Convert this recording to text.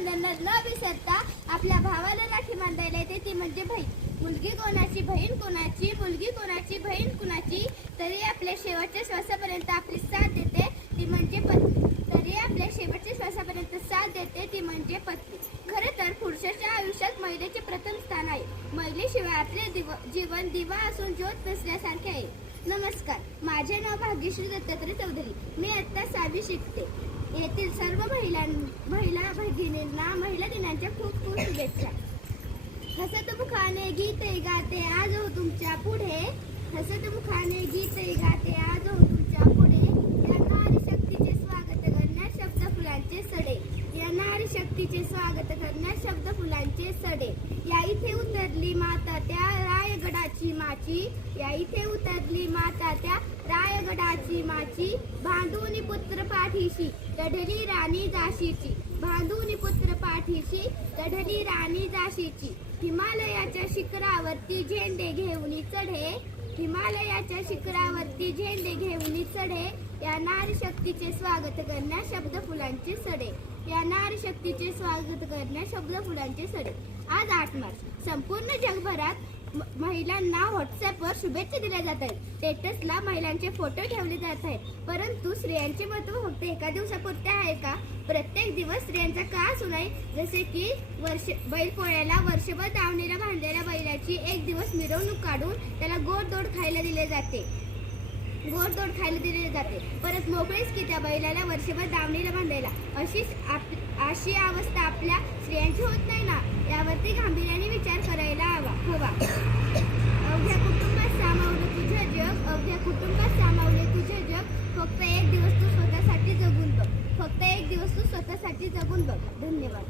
रक्षाबंधन न विसरता आपल्या भावाला राखी बांधायला येते ती म्हणजे बहीण. मुलगी कोणाची बहीण कोणाची, मुलगी कोणाची बहीण कुणाची, तरी आपल्या शेवटच्या श्वासापर्यंत आपली साथ देते ती म्हणजे पत्नी. तरी आपल्या शेवटच्या श्वासापर्यंत साथ देते ती म्हणजे पत्नी. खरं तर पुरुषाच्या आयुष्यात महिलेचे प्रथम स्थान आहे. महिलेशिवाय आपले जीवन दिवा असून ज्योत नसल्यासारखे आहे. नमस्कार, माझे नाव भाग्यश्री दत्तात्रय चौधरी. मी आता 6वी शिकते. येथील सर्व महिला भगिनींना महिला दिनाच्या खूप खूप शुभेच्छा. हसत मुखाने गीत गाते आज हो तुमच्या पुढे, हसत मुखाने गीत गाते आज हो तुमच्या पुढे. या नारी शक्तीचे स्वागत करण्यास शब्द फुलांचे सडे, या नारी शक्तीचे स्वागत करण्यास शब्द फुलांचे सडे. या इथे उतरली माता त्या रायगडाची माची, या इथे उतरली माता त्या रायगडाची माची. बांधून पुत्र पाठीशी लढली राणी झाशीची, बांधून पुत्र पाठीशी लढली राणी झाशीची. हिमालयाच्या शिखरावरती झेंडे घेऊन चढे, हिमालयाच्या शिखरावरती झेंडे घेऊन चढे. या नारी शक्तीचे स्वागत करण्यास शब्द फुलांचे सडे, या नारी शक्तीचे स्वागत करण्यास शब्द फुलांचे सडे. आज 8 मार्च संपूर्ण जगभरात महिलांना व्हॉट्सअपवर शुभेच्छा दिल्या जात आहेत. स्टेटसला महिलांचे फोटो ठेवले जात आहेत. परंतु स्त्रियांचे महत्त्व फक्त एका दिवसापुरते आहे का? प्रत्येक दिवस स्त्रियांचा का असू नये? जसे की बैलपोळ्याला वर्षभर दावणीला बांधलेल्या बैलाची एक दिवस मिरवणूक काढून त्याला गोडधोड खायला दिले जाते, गोडधोड खायला दिले जाते. परत मोकळीच की त्या बैलाला वर्षभर दावणीला बांधायला. अशी अवस्था आपल्या स्त्रियांची होत नाही ना? यावरती गांभीर्याने विचार करायला हवा. अवघ्या कुटुंबात सामावलं तुझं जग, अवघ्या कुटुंबात सामावले तुझे जग. फक्त एक दिवस तू स्वतःसाठी जगून बघ, फक्त एक दिवस तू स्वतःसाठी जगून बघ. धन्यवाद.